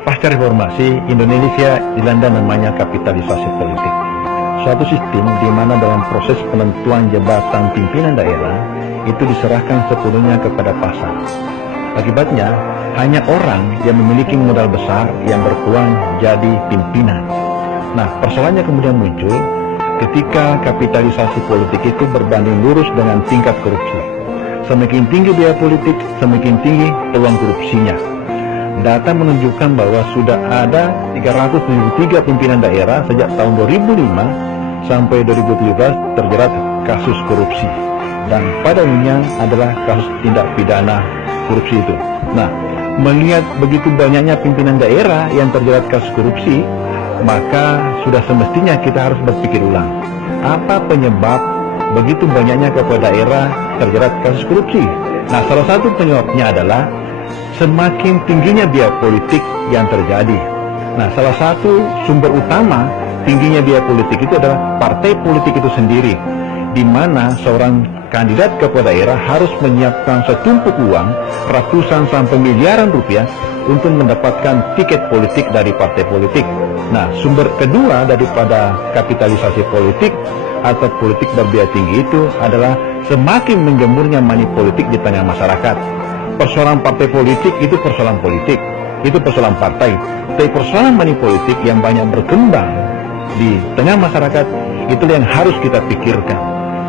Pasca reformasi, Indonesia dilanda namanya kapitalisasi politik. Suatu sistem di mana dalam proses penentuan jabatan pimpinan daerah itu diserahkan sepenuhnya kepada pasar. Akibatnya, hanya orang yang memiliki modal besar yang berpeluang jadi pimpinan. Nah, persoalannya kemudian muncul ketika kapitalisasi politik itu berbanding lurus dengan tingkat korupsi. Semakin tinggi biaya politik, semakin tinggi peluang korupsinya. Data menunjukkan bahwa sudah ada 373 pimpinan daerah sejak tahun 2005 sampai 2017 terjerat kasus korupsi. Dan pada umumnya adalah kasus tindak pidana korupsi itu. Nah, melihat begitu banyaknya pimpinan daerah yang terjerat kasus korupsi, maka sudah semestinya kita harus berpikir ulang. Apa penyebab begitu banyaknya kepala daerah terjerat kasus korupsi? Nah, salah satu penyebabnya adalah semakin tingginya biaya politik yang terjadi. Nah, salah satu sumber utama tingginya biaya politik itu adalah partai politik itu sendiri, di mana seorang kandidat kepala daerah harus menyiapkan setumpuk uang ratusan sampai miliaran rupiah untuk mendapatkan tiket politik dari partai politik. Nah, sumber kedua daripada kapitalisasi politik atau politik berbiaya tinggi itu adalah semakin menjemurnya money politik di tengah masyarakat. Persoalan partai politik itu persoalan politik, itu persoalan partai. Tapi persoalan money politik yang banyak berkembang di tengah masyarakat, itulah yang harus kita pikirkan.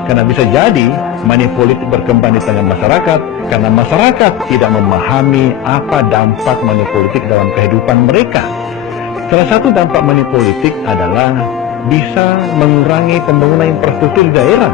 Karena bisa jadi money politik berkembang di tengah masyarakat karena masyarakat tidak memahami apa dampak money politik dalam kehidupan mereka. Salah satu dampak money politik adalah bisa mengurangi pembangunan infrastruktur di daerah.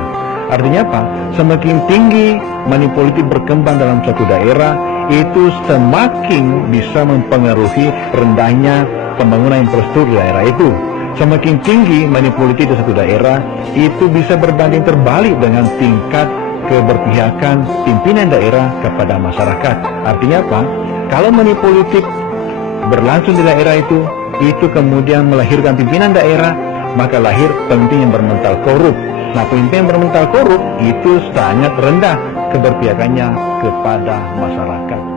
Artinya apa? Semakin tinggi money politik berkembang dalam suatu daerah, itu semakin bisa mempengaruhi rendahnya pembangunan infrastruktur di daerah itu. Semakin tinggi money politik di satu daerah, itu bisa berbanding terbalik dengan tingkat keberpihakan pimpinan daerah kepada masyarakat. Artinya apa? Kalau money politik berlangsung di daerah itu kemudian melahirkan pimpinan daerah, maka lahir pemimpin yang bermental korup. Nah, pemimpin yang bermental korup itu sangat rendah keberpihakannya kepada masyarakat.